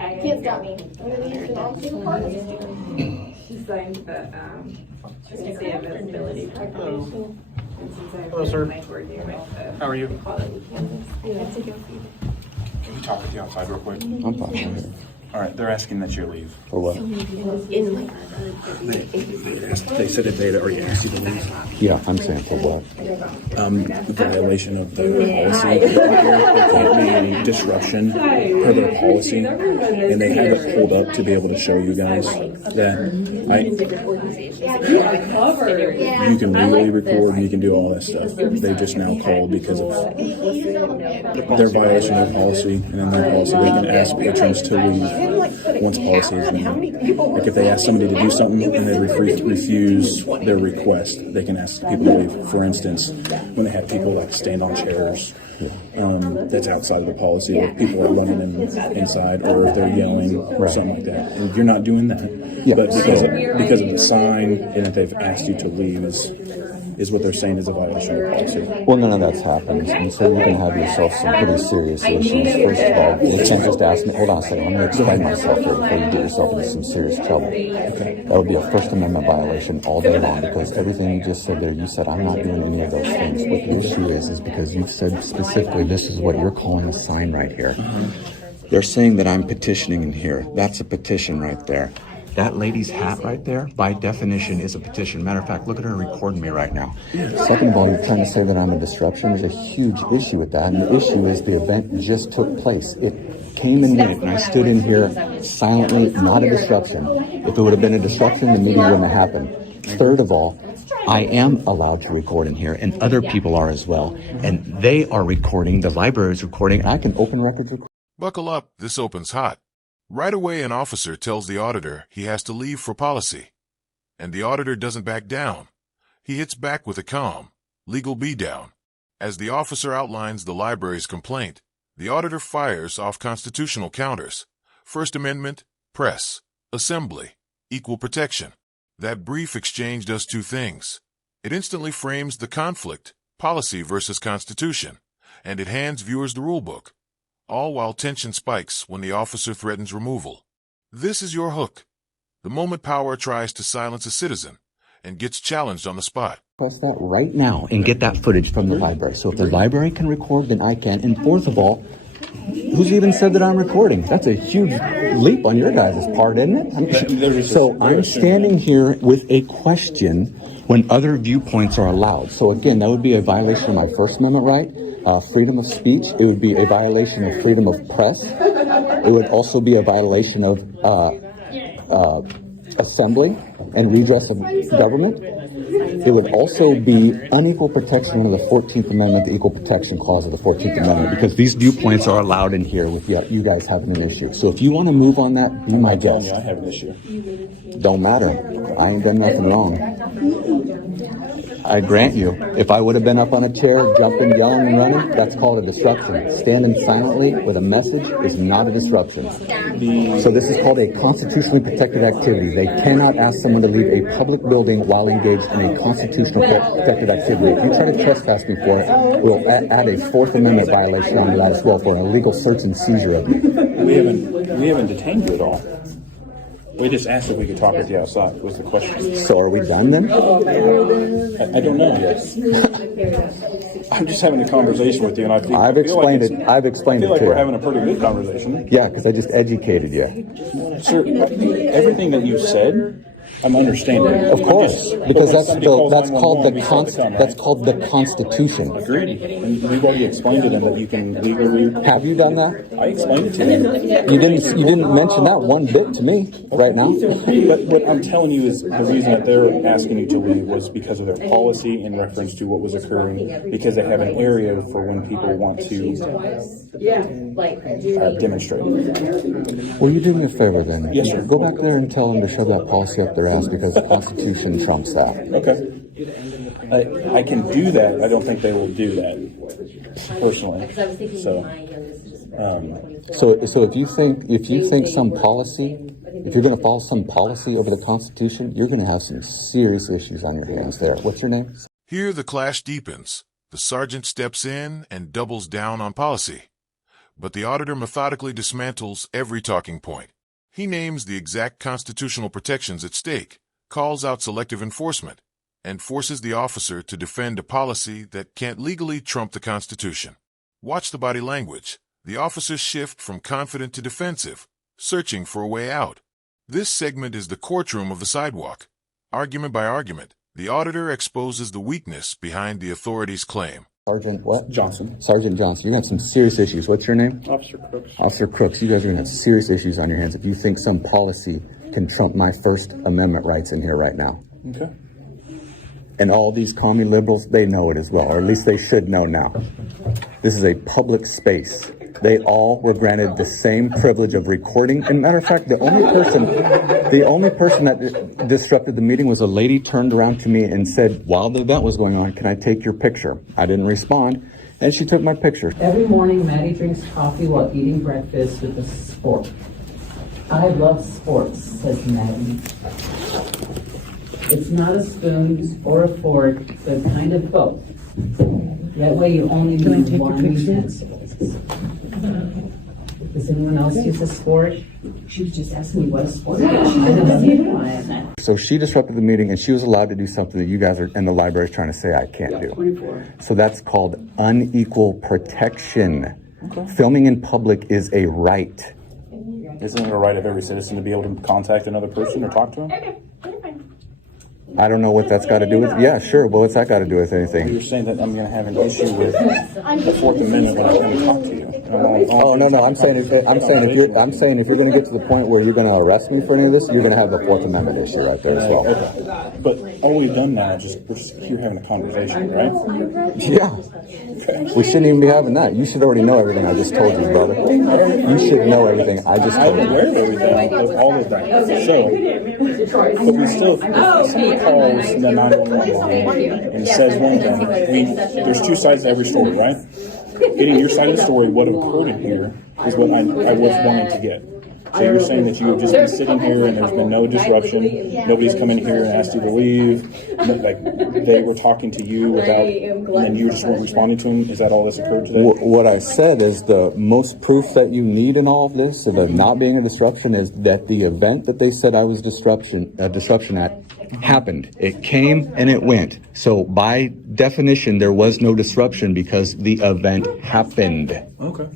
You can't stop me. She signed the availability. Hello, sir. How are you? Can we talk with you outside real quick? I'm fine. All right, they're asking that you leave. For what? They said if they already asked you to leave. Yeah, I'm saying for what? Violation of their policy. There can't be any disruption per their policy, and they have it pulled up to be able to show you guys that you can legally record and you can do all that stuff. They just now called because of their violation of policy, and in their policy they can ask patrons to leave once policy is done. Like if they ask somebody to do something and they refuse their request, they can ask people to leave. For instance, when they have people like stand on chairs, that's outside of the policy. If people are running inside, or if they're yelling or something like that, and you're not doing that. Yeah. But because of the sign and that they've asked you to leave is what they're saying is a violation of policy. Well, none of that's happened. And so you can have yourself some pretty serious issues. First of all, you can't just ask me, hold on a second, let me explain myself here before you get yourself into some serious trouble. Okay. That would be a First Amendment violation all day long, because everything you just said there, you said, I'm not doing any of those things. What the issue is because you've said specifically, this is what you're calling a sign right here. They're saying that I'm petitioning in here. That's a petition right there. That lady's hat right there, by definition, is a petition. Matter of fact, look at her recording me right now. Second of all, you're trying to say that I'm a disruption. There's a huge issue with that. And the issue is the event just took place. It came and went, and I stood in here silently, not a disruption. If it would have been a disruption, the meeting wouldn't have happened. Third of all, I am allowed to record in here, and other people are as well. And they are recording, the library is recording, and I can open records. Buckle up, this opens hot. Right away, an officer tells the auditor he has to leave for policy. And the auditor doesn't back down. He hits back with a calm, legal beatdown. As the officer outlines the library's complaint, the auditor fires off constitutional counters: First Amendment, press, assembly, equal protection. That brief exchange does two things. It instantly frames the conflict, policy versus constitution, and it hands viewers the rulebook. All while tension spikes when the officer threatens removal. This is your hook. The moment power tries to silence a citizen and gets challenged on the spot. Press that right now and get that footage from the library. So if the library can record, then I can. And fourth of all, who's even said that I'm recording? That's a huge leap on your guys' part, isn't it? So I'm standing here with a question when other viewpoints are allowed. So again, that would be a violation of my First Amendment right. Freedom of speech. It would be a violation of freedom of press. It would also be a violation of assembly and redress of government. It would also be unequal protection under the 14th Amendment, the Equal Protection Clause of the 14th Amendment, because these viewpoints are allowed in here with you guys having an issue. So if you want to move on that, be my guest. I have an issue. Don't matter. I ain't done nothing wrong. I grant you, if I would have been up on a chair, jumping, yelling, and running, that's called a disruption. Standing silently with a message is not a disruption. So this is called a constitutionally protected activity. They cannot ask someone to leave a public building while engaged in a constitutionally protected activity. If you try to trespass me for it, we'll add a Fourth Amendment violation on that as well for an illegal search and seizure of you. We haven't detained you at all. We just asked if we could talk with you outside, was the question. So are we done then? I don't know yet. I'm just having a conversation with you, and I've explained it like to we're you. having a pretty good conversation. Yeah, because I just educated you. Sir, everything that you said, I'm understanding. Of course, because that's called the Constitution. Agreed. And we've already explained to them that you can legally. Have you done that? I explained it to them. You didn't mention that one bit to me right now. But what I'm telling you is the reason that they're asking you to leave was because of their policy in reference to what was occurring, because they have an area for when people want to demonstrate. Will you do me a favor then? Yes, sir. Go back there and tell them to shove that policy up their ass, because the Constitution trumps that. Okay. I can do that. I don't think they will do that personally. So if you think some policy, if you're going to follow some policy over the Constitution, you're going to have some serious issues on your hands there. What's your name? Here the clash deepens. The sergeant steps in and doubles down on policy. but the auditor methodically dismantles every talking point. He names the exact constitutional protections at stake, calls out selective enforcement, and forces the officer to defend a policy that can't legally trump the Constitution. Watch the body language. The officers shift from confident to defensive, searching for a way out. This segment is the courtroom of the sidewalk. Argument by argument, the auditor exposes the weakness behind the authority's claim. Sergeant what? Johnson. Sergeant Johnson, you're going to have some serious issues. What's your name? Officer Crooks. Officer Crooks, you guys are going to have serious issues on your hands if you think some policy can trump my First Amendment rights in here right now. Okay. And all these commie liberals, they know it as well, or at least they should know now. This is a public space. They all were granted the same privilege of recording. And matter of fact, the only person that disrupted the meeting was a lady turned around to me and said, while the event was going on, can I take your picture? I didn't respond, and she took my picture. Every morning, Maddie drinks coffee while eating breakfast with a sport. I love sports, says Maddie. It's not a spoon or a fork, but kind of both. That way you only need one utensil. Does anyone else use a sport? She was just asking me what a sport is. So she disrupted the meeting, and she was allowed to do something that you guys are in the library trying to say I can't do. 24. So that's called unequal protection. Okay. Filming in public is a right. Isn't it a right of every citizen to be able to contact another person or talk to him? I don't know what that's got to do with. Yeah, sure. Well, what's that got to do with anything? You're saying that I'm going to have an issue with the Fourth Amendment when I come to talk to you. Oh no, I'm saying if you're going to get to the point where you're going to arrest me for any of this, you're going to have the Fourth Amendment issue right there as well. Okay. But all we've done now is we're just here having a conversation, right? Yeah. We shouldn't even be having that. You should already know everything I just told you, brother. You should know everything I just told you. I'm aware of everything, of all of that. So, but we still, if somebody calls the 911 line and says one thing, there's two sides to every story, right? Getting your side of the story, what occurred in here, is what I was wanting to get. So you're saying that you have just been sitting here and there's been no disruption, nobody's come in here and asked you to leave, like they were talking to you without, and then you just weren't responding to them? Is that all that's occurred today? What I said is the most proof that you need in all of this, of it not being a disruption, is that the event that they said I was disruption at happened. It came and it went. So by definition, there was no disruption because the event happened. Okay.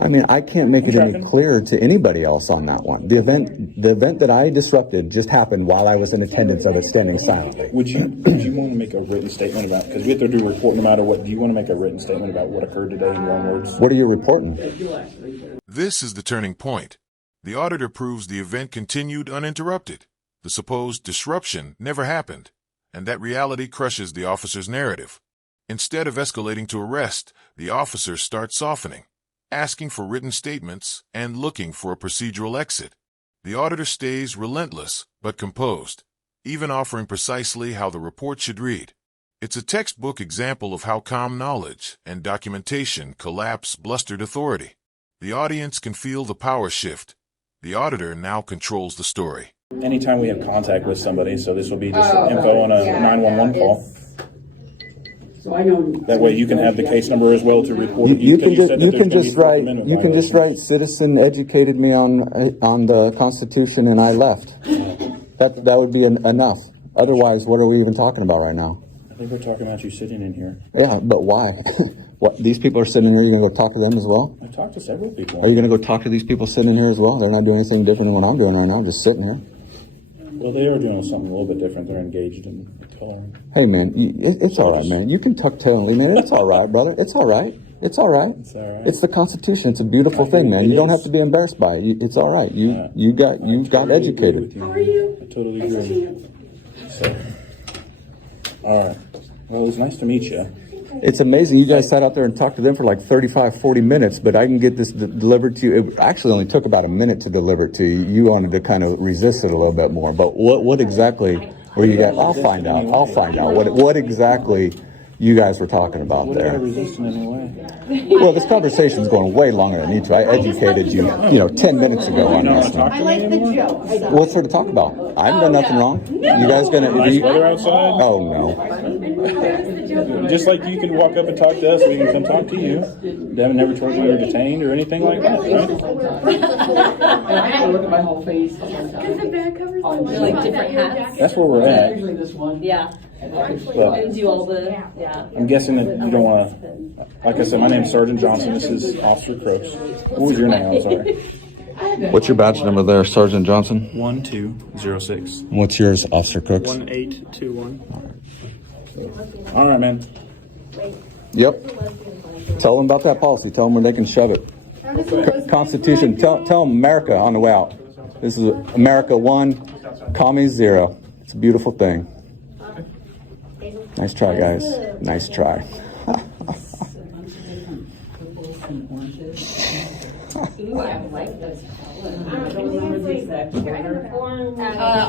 I mean, I can't make it any clearer to anybody else on that one. The event that I disrupted just happened while I was in attendance of it, standing silently. Would you want to make a written statement about, because we have to do a report no matter what, do you want to make a written statement about what occurred today in your own words? What are you reporting? This is the turning point. The auditor proves the event continued uninterrupted. The supposed disruption never happened, and that reality crushes the officer's narrative. Instead of escalating to arrest, the officer starts softening, asking for written statements and looking for a procedural exit. The auditor stays relentless but composed, even offering precisely how the report should read. It's a textbook example of how calm knowledge and documentation collapse blustered authority. The audience can feel the power shift. The auditor now controls the story. Anytime we have contact with somebody, so this will be just info on a 911 call. So I know. That way you can have the case number as well to report. You can just write citizen educated me on the Constitution and I left. That would be enough. Otherwise, what are we even talking about right now? I think we're talking about you sitting in here. Yeah, but why? What, these people are sitting in here, you're going to go talk to them as well? I've talked to several people. Are you going to go talk to these people sitting in here as well? They're not doing anything different than what I'm doing right now, just sitting here. Well, they are doing something a little bit different. They're engaged in coloring. Hey, man, it's all right, man. You can tuck tail and lean in. It's all right, brother. It's all right. It's all right. It's all right. It's the Constitution. It's a beautiful thing, man. You don't have to be embarrassed by it. It's all right. You got educated. How are you? I totally agree. So, all right. Well, it was nice to meet you. It's amazing. You guys sat out there and talked to them for like 35, 40 minutes, but I can get this delivered to you. It actually only took about a minute to deliver it to you. You wanted to kind of resist it a little bit more. But what exactly were you guys? I'll find out. What exactly you guys were talking about there. What resist in any way? Well, this conversation's going way longer than I need to. I educated you, 10 minutes ago on this one. I like the joke. What's there to talk about? I haven't done nothing wrong. You guys gonna? Nice weather outside? Oh no. Just like you can walk up and talk to us, we can come talk to you. Devin never told you you were detained or anything like that, right? And I had to look at my whole face. Because the back covers like different hats. That's where we're at. Usually this one. Yeah. Well, And do all the, yeah. I'm guessing that you don't want to, like I said, my name's Sergeant Johnson. This is Officer Crooks. What was your name? I'm sorry. What's your badge number there, Sergeant Johnson? 1206. What's yours, Officer Crooks? 1821. All right, man. Yep. Tell them about that policy. Tell them where they can shove it. Constitution. Tell them America on the way out. This is America 1, commies 0. It's a beautiful thing. Nice try, guys. Nice try.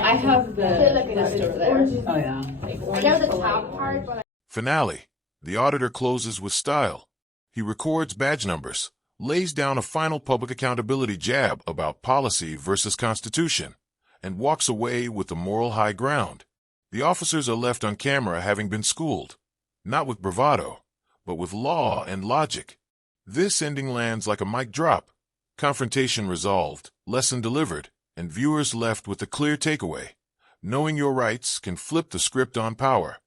I have the list over there. Oh, yeah. I know the top part, but Finale. The auditor closes with style. He records badge numbers, lays down a final public accountability jab about policy versus constitution, and walks away with the moral high ground. The officers are left on camera having been schooled, not with bravado, but with law and logic. This ending lands like a mic drop. Confrontation resolved, lesson delivered, and viewers left with a clear takeaway. Knowing your rights can flip the script on power.